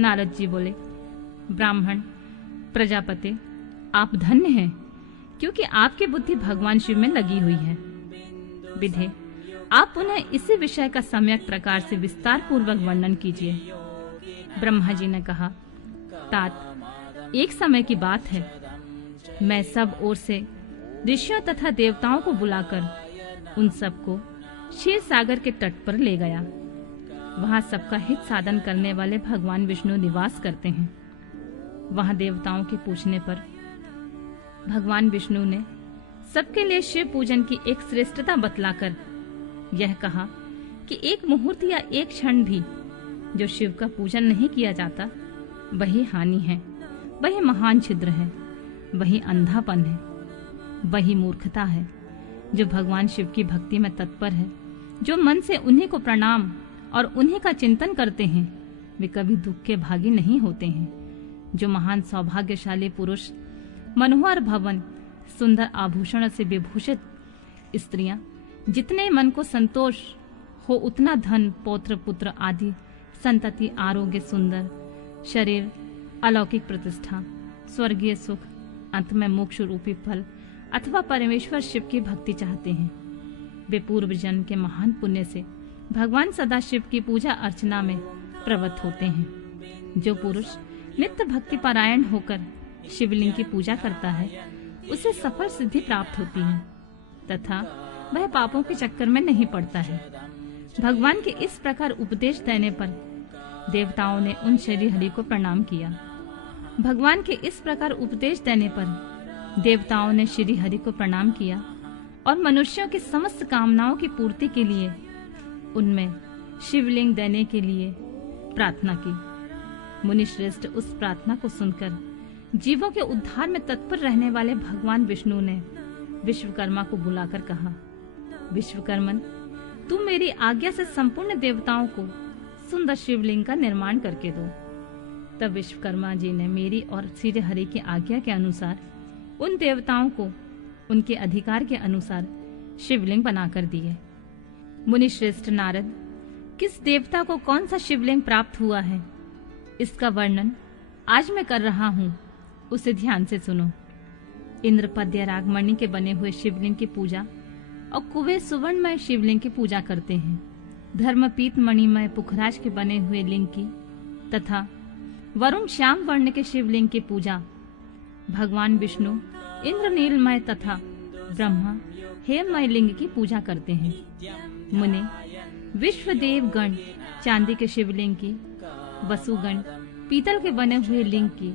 नारद जी बोले, ब्राह्मण प्रजापति, आप धन्य हैं, क्योंकि आपकी बुद्धि भगवान शिव में लगी हुई है। विधे, आप पुनः इसी विषय का सम्यक प्रकार से विस्तार पूर्वक वर्णन कीजिए। ब्रह्मा जी ने कहा, तात, एक समय की बात है, मैं सब ओर से ऋषियों तथा देवताओं को बुलाकर उन सबको क्षीर सागर के तट पर ले गया। वहां सबका हित साधन करने वाले भगवान विष्णु निवास करते हैं। वहां देवताओं के पूछने पर भगवान विष्णु ने सबके लिए शिव पूजन की एक श्रेष्ठता बतलाकर यह कहा कि एक मुहूर्त या एक क्षण भी जो शिव का पूजन नहीं किया जाता, वही हानि है, वही महान छिद्र है, वही अंधापन है, वही मूर्खता है। जो भगवान शिव की भक्ति में तत्पर है, जो मन से उन्हीं को प्रणाम और उन्हीं का चिंतन करते हैं, वे कभी दुख के भागी नहीं होते हैं। जो महान सौभाग्यशाली पुरुष मनोहर भवन सुंदर आभूषण से विभूषित स्त्रियां, जितने मन को संतोष हो उतना धन पौत्र पुत्र आदि संतति आरोग्य सुंदर शरीर अलौकिक प्रतिष्ठा स्वर्गीय सुख अंत में मोक्ष रूपी फल अथवा परमेश्वर शिव की भक्ति चाहते हैं, वे पूर्व जन्म के महान पुण्य से भगवान सदा शिव की पूजा अर्चना में प्रवृत्त होते हैं। जो पुरुष नित्य भक्ति परायण होकर शिवलिंग की पूजा करता है, उसे सफल सिद्धि प्राप्त होती है तथा वह पापों के चक्कर में नहीं पड़ता है। भगवान के इस प्रकार उपदेश देने पर देवताओं ने उन श्री हरि को प्रणाम किया। भगवान के इस प्रकार उपदेश देने पर देवताओं ने श्री हरि को प्रणाम किया और मनुष्यों की समस्त कामनाओं की पूर्ति के लिए उनमें शिवलिंग देने के लिए प्रार्थना की। मुनि श्रेष्ठ उस प्रार्थना को सुनकर जीवों के उद्धार में तत्पर रहने वाले भगवान विष्णु ने विश्वकर्मा को बुलाकर कहा, विश्वकर्मन, तुम मेरी आज्ञा से संपूर्ण देवताओं को सुंदर शिवलिंग का निर्माण करके दो। तब विश्वकर्मा जी ने मेरी और श्री हरि की आज्ञा के अनुसार उन देवताओं को उनके अधिकार के अनुसार शिवलिंग बनाकर दिए। मुनि श्रेष्ठ नारद, किस देवता को कौन सा शिवलिंग प्राप्त हुआ है, इसका वर्णन आज मैं कर रहा हूँ, उसे ध्यान से सुनो। इंद्रपद्य रागमणि के बने हुए शिवलिंग की पूजा और कुबेर सुवर्णमय शिवलिंग की पूजा करते हैं। धर्मपीत मणिमय पुखराज के बने हुए लिंग की तथा वरुण श्याम वर्ण के शिवलिंग की पूजा भगवान विष्णु इंद्रनीलमय तथा ब्रह्मा हेममय लिंग की पूजा करते हैं। मुने विश्वदेव गण चांदी के शिवलिंग की, वसुगण पीतल के बने हुए लिंग की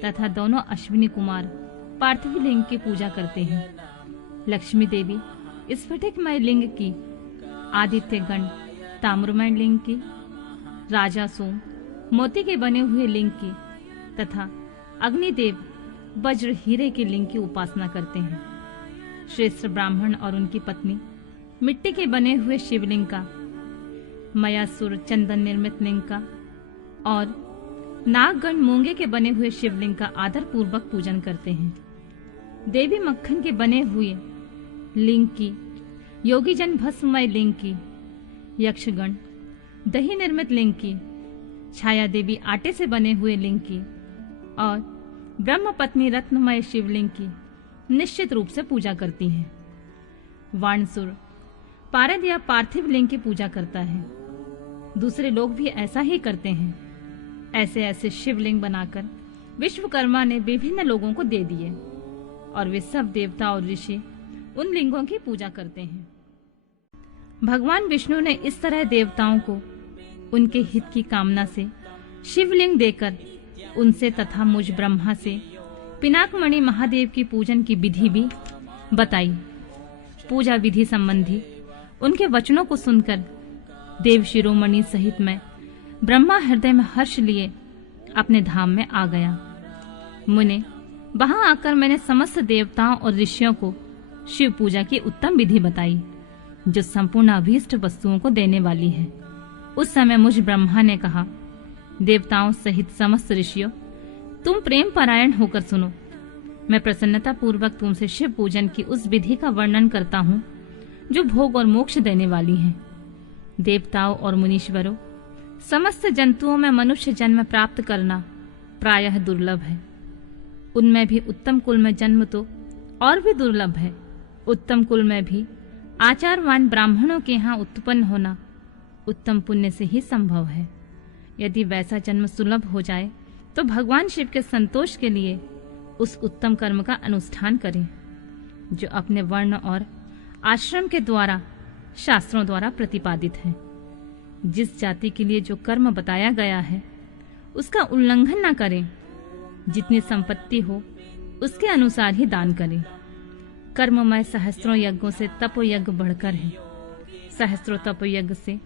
तथा दोनों अश्विनी कुमार पार्थिव लिंग की पूजा करते हैं। लक्ष्मी देवी स्फटिकमय लिंग की, आदित्य गण ताम्रमय लिंग की, राजा सोम मोती के बने हुए लिंग की तथा अग्निदेव वज्र हीरे के लिंग की उपासना करते हैं। श्रेष्ठ ब्राह्मण और उनकी पत्नी मिट्टी के बने हुए शिवलिंग का, मयासुर चंदन निर्मित लिंग का और नागगण मूंगे के बने हुए शिवलिंग का आदर पूर्वक पूजन करते हैं। देवी मक्खन के बने हुए लिंग की, योगी जन भस्ममय लिंग की, यक्षगण दही निर्मित लिंग की, छाया देवी आटे से बने हुए लिंग की और ब्रह्म पत्नी रत्नमय शिवलिंग की निश्चित रूप से पूजा करती हैं। वाणसुर पारद या पार्थिव लिंग की पूजा करता है। दूसरे लोग भी ऐसा ही करते हैं। ऐसे ऐसे शिवलिंग बनाकर विश्वकर्मा ने विभिन्न लोगों को दे दिए और वे सब देवता और ऋषि उन लिंगों की पूजा करते हैं। भगवान विष्णु ने इस तरह देवताओं को उनके हित की कामना से शिवलिंग देकर उनसे तथा मुझ ब्रह्मा से पिनाकमणि महादेव की पूजन की विधि भी बताई। पूजा विधि संबंधी उनके वचनों को सुनकर देव शिरोमणि सहित मैं ब्रह्मा हृदय में हर्ष लिए अपने धाम में आ गया। मुने, वहां आकर मैंने समस्त देवताओं और ऋषियों को शिव पूजा की उत्तम विधि बताई, जो संपूर्ण अभीष्ट वस्तुओं को देने वाली है। उस समय मुझ ब्रह्मा ने कहा, देवताओं सहित समस्त ऋषियों, तुम प्रेम परायण होकर सुनो। मैं प्रसन्नता पूर्वक तुमसे शिव पूजन की उस विधि का वर्णन करता हूँ जो भोग और मोक्ष देने वाली है। देवताओं और मुनीश्वरों, समस्त जंतुओं में मनुष्य जन्म प्राप्त करना प्रायः दुर्लभ है। उनमें भी उत्तम कुल में जन्म तो और भी दुर्लभ है। उत्तम कुल में भी आचारवान ब्राह्मणों के यहाँ उत्पन्न होना उत्तम पुण्य से ही संभव है। यदि वैसा जन्म सुलभ हो जाए तो भगवान शिव के संतोष के लिए उस उत्तम कर्म का अनुष्ठान करें जो अपने वर्ण और आश्रम के द्वारा शास्त्रों द्वारा प्रतिपादित है। जिस जाति के लिए जो कर्म बताया गया है उसका उल्लंघन न करें। जितनी संपत्ति हो उसके अनुसार ही दान करें। कर्ममय सहस्त्रों यज्ञों से तप यज्ञ बढ़कर है। सहस्त्रों तप यज्ञ से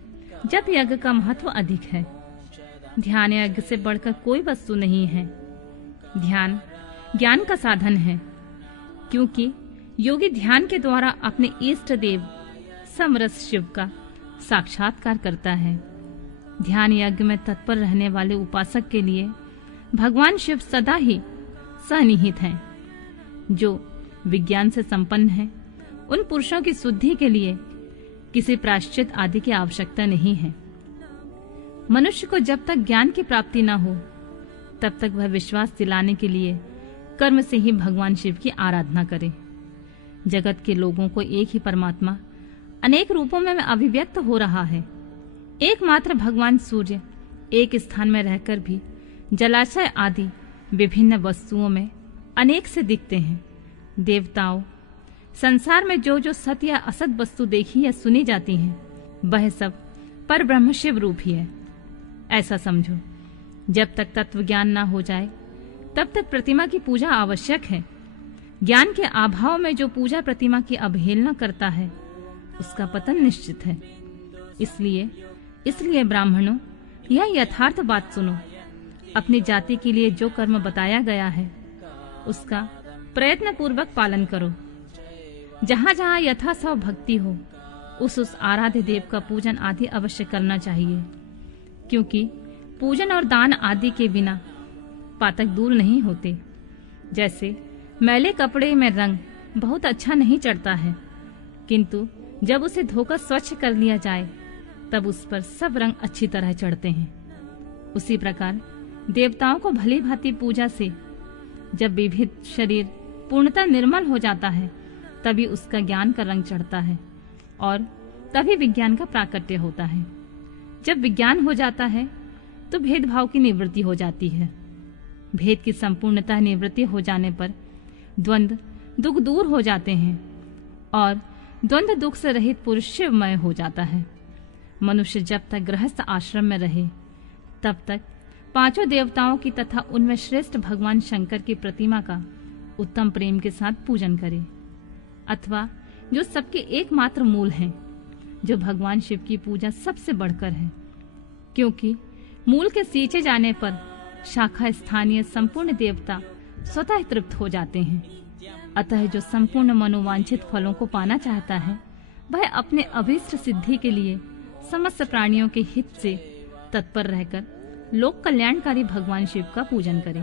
जप यज्ञ का महत्व अधिक है। ध्यान यज्ञ से बढ़कर कोई वस्तु नहीं है। ध्यान ज्ञान का साधन है, क्योंकि योगी ध्यान के द्वारा अपने इष्ट देव समरस शिव का साक्षात्कार करता है। ध्यान यज्ञ में तत्पर रहने वाले उपासक के लिए भगवान शिव सदा ही सन्निहित हैं। जो विज्ञान से संपन्न है उन पुरुषों की शुद्धि के लिए किसी प्रायश्चित आदि की आवश्यकता नहीं है। मनुष्य को जब तक ज्ञान की प्राप्ति न हो तब तक वह विश्वास दिलाने के लिए कर्म से ही भगवान शिव की आराधना करे। जगत के लोगों को एक ही परमात्मा अनेक रूपों में अभिव्यक्त हो रहा है। एकमात्र भगवान सूर्य एक स्थान में रहकर भी जलाशय आदि विभिन्न वस्तुओं में अनेक से दिखते हैं। देवताओं, संसार में जो जो सत या असत वस्तु देखी या सुनी जाती हैं वह सब पर ब्रह्म शिव रूप ही है, ऐसा समझो। जब तक तत्व ज्ञान ना हो जाए तब तक प्रतिमा की पूजा आवश्यक है। ज्ञान के अभाव में जो पूजा प्रतिमा की अवहेलना करता है उसका पतन निश्चित है। इसलिए ब्राह्मणों, यह यथार्थ बात सुनो। अपनी जाति के लिए जो कर्म बताया गया है उसका प्रयत्न पूर्वक पालन करो। जहाँ जहाँ यथासव भक्ति हो उस आराध्य देव का पूजन आदि अवश्य करना चाहिए, क्योंकि पूजन और दान आदि के बिना पातक दूर नहीं होते। जैसे मैले कपड़े में रंग बहुत अच्छा नहीं चढ़ता है, किंतु जब उसे धोकर स्वच्छ कर लिया जाए तब उस पर सब रंग अच्छी तरह चढ़ते हैं। उसी प्रकार देवताओं को भली भांति पूजा से जब विविध शरीर पूर्णतः निर्मल हो जाता है तभी उसका ज्ञान का रंग चढ़ता है और तभी विज्ञान का प्राकट्य होता है। जब विज्ञान हो जाता है तो भेदभाव की निवृत्ति हो जाती है। भेद की संपूर्णतः निवृत्ति हो जाने पर द्वंद्व दुख दूर हो जाते हैं और द्वंद्व दुख से रहित पुरुष शिवमय हो जाता है। मनुष्य जब तक गृहस्थ आश्रम में रहे तब तक पांचों देवताओं की तथा उनमें श्रेष्ठ भगवान शंकर की प्रतिमा का उत्तम प्रेम के साथ पूजन करे, अथवा जो सबके एकमात्र मूल हैं, जो भगवान शिव की पूजा सबसे बढ़कर है, क्योंकि मूल के सींचे जाने पर शाखा स्थानीय संपूर्ण देवता स्वतः तृप्त हो जाते हैं। अतः जो संपूर्ण मनोवांछित फलों को पाना चाहता है वह अपने अभीष्ट सिद्धि के लिए समस्त प्राणियों के हित से तत्पर रहकर लोक कल्याणकारी भगवान शिव का पूजन करे।